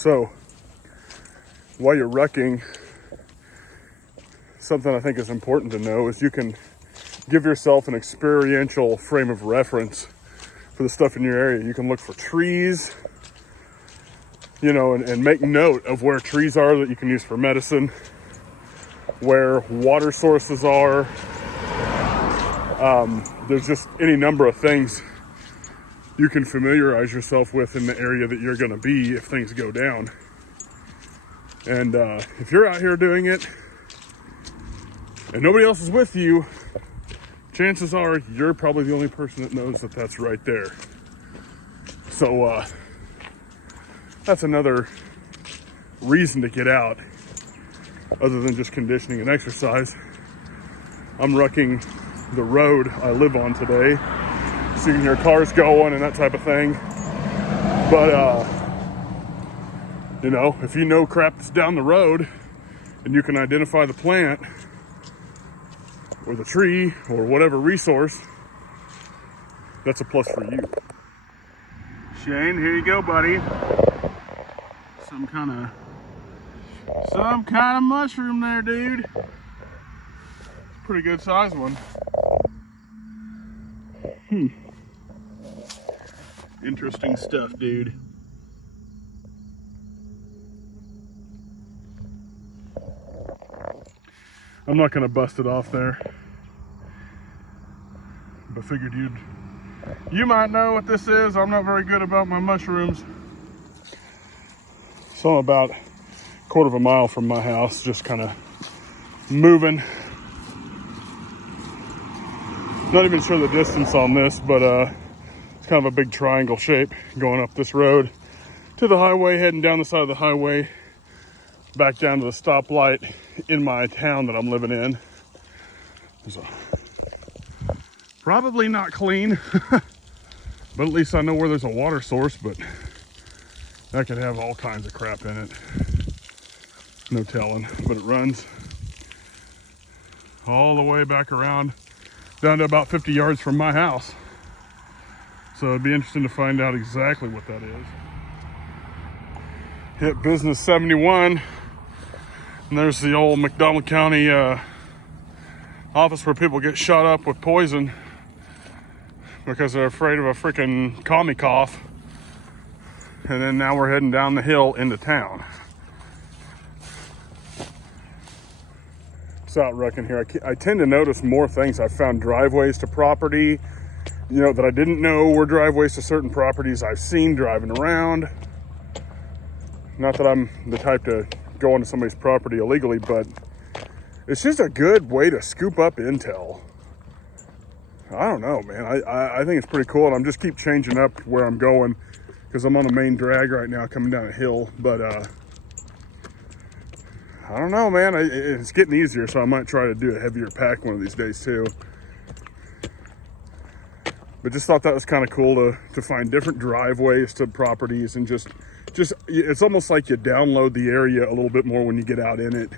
So while you're rucking, something I think is important to know is you can give yourself an experiential frame of reference for the stuff in your area. You can look for trees, you know, and make note of where trees are that you can use for medicine, where water sources are. There's just any number of things you can familiarize yourself with in the area that you're going to be if things go down. And if you're out here doing it and nobody else is with you, chances are you're probably the only person that knows that that's right there. So that's another reason to get out, other than just conditioning and exercise. I'm rucking the road I live on today, so you can hear cars going and that type of thing. But you know, if you know crap that's down the road and you can identify the plant or the tree or whatever resource, that's a plus for you. Shane, here you go, buddy. Some kind of mushroom there, dude. It's a pretty good sized one. Interesting stuff, dude. I'm not gonna bust it off there, but figured you might know what this is. I'm not very good about my mushrooms. So I'm about a quarter of a mile from my house, just kind of moving. Not even sure the distance on this, but it's kind of a big triangle shape going up this road to the highway, heading down the side of the highway, back down to the stoplight in my town that I'm living in. So, probably not clean, but at least I know where there's a water source, but that could have all kinds of crap in it. No telling, but it runs all the way back around down to about 50 yards from my house. So it'd be interesting to find out exactly what that is. Hit Business 71, and there's the old McDonald County office where people get shot up with poison because they're afraid of a freaking commie cough. And then now we're heading down the hill into town. It's out rucking here. I tend to notice more things. I found driveways to property, you know, that I didn't know were driveways to certain properties I've seen driving around. Not that I'm the type to go onto somebody's property illegally, but it's just a good way to scoop up intel. I don't know, man. I think it's pretty cool, and I'm just keep changing up where I'm going because I'm on a main drag right now coming down a hill. But I don't know, man. It's getting easier, so I might try to do a heavier pack one of these days too. But just thought that was kind of cool to find different driveways to properties, and just it's almost like you download the area a little bit more when you get out in it.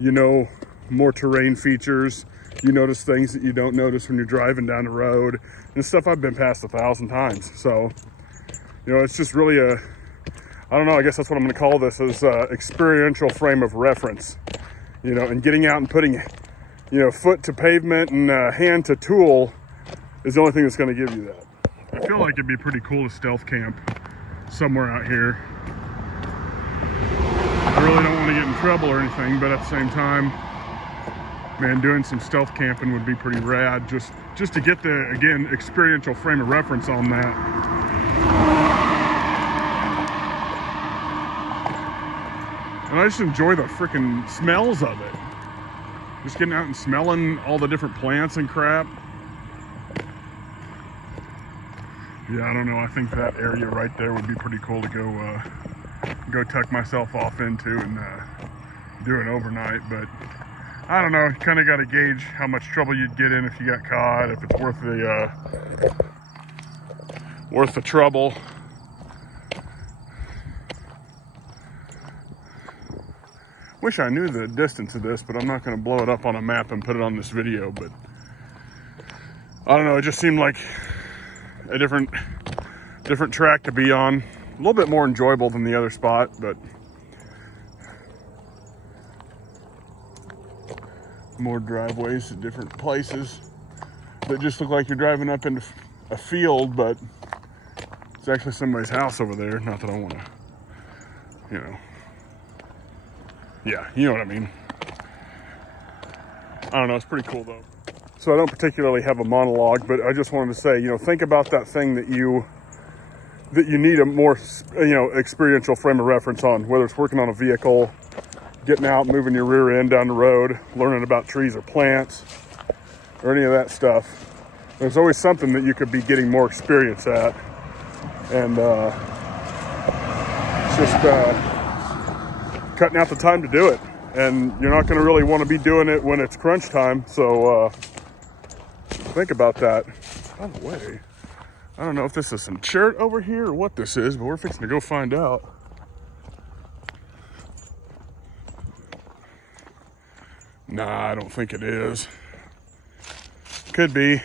You know, more terrain features. You notice things that you don't notice when you're driving down the road, and stuff I've been past 1,000 times. So, you know, it's just really I don't know, I guess that's what I'm going to call this, is experiential frame of reference. You know, and getting out and putting, you know, foot to pavement and hand to tool is the only thing that's going to give you that. I feel like it'd be pretty cool to stealth camp somewhere out here. I really don't want to get in trouble or anything, but at the same time, man, doing some stealth camping would be pretty rad, just to get the, again, experiential frame of reference on that. And I just enjoy the freaking smells of it. Just getting out and smelling all the different plants and crap. Yeah, I don't know. I think that area right there would be pretty cool to go tuck myself off into and do an overnight. But I don't know. You kind of got to gauge how much trouble you'd get in if you got caught, if it's worth the trouble. Wish I knew the distance of this, but I'm not going to blow it up on a map and put it on this video. But I don't know. It just seemed like a different track to be on A little bit more enjoyable than the other spot, but more driveways to different places that just look like you're driving up into a field, but it's actually somebody's house over there. Not that I want to, you know. Yeah, you know what I mean. I don't know, it's pretty cool though. So I don't particularly have a monologue, but I just wanted to say, you know, think about that thing that you need a more, you know, experiential frame of reference on, whether it's working on a vehicle, getting out, moving your rear end down the road, learning about trees or plants, or any of that stuff. There's always something that you could be getting more experience at. And it's just cutting out the time to do it. And you're not going to really want to be doing it when it's crunch time. So think about that. By the way, I don't know if this is some chert over here or what this is, but we're fixing to go find out. Nah, I don't think it is. Could be.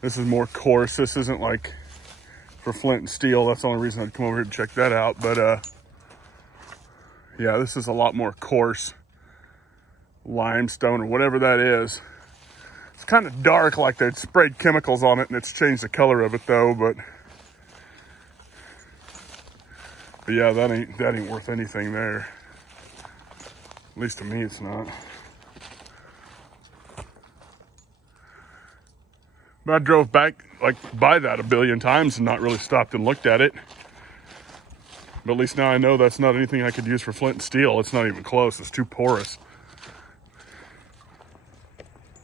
This is more coarse. This isn't like for flint and steel. That's the only reason I'd come over here to check that out. But yeah, this is a lot more coarse limestone or whatever that is. It's kind of dark, like they'd sprayed chemicals on it and it's changed the color of it though. But yeah, that ain't worth anything there. At least to me, it's not. But I drove back like by that a billion times and not really stopped and looked at it. But at least now I know that's not anything I could use for flint and steel. It's not even close. It's too porous.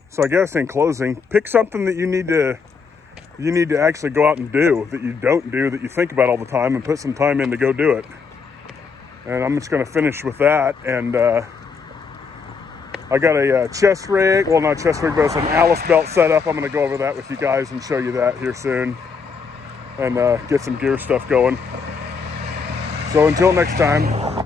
So I guess in closing, pick something that you need to actually go out and do, that you don't do, that you think about all the time, and put some time in to go do it. And I'm just going to finish with that. And I got a chest rig, well, not chest rig, but it's an Alice belt set up. I'm going to go over that with you guys and show you that here soon, and get some gear stuff going. So until next time.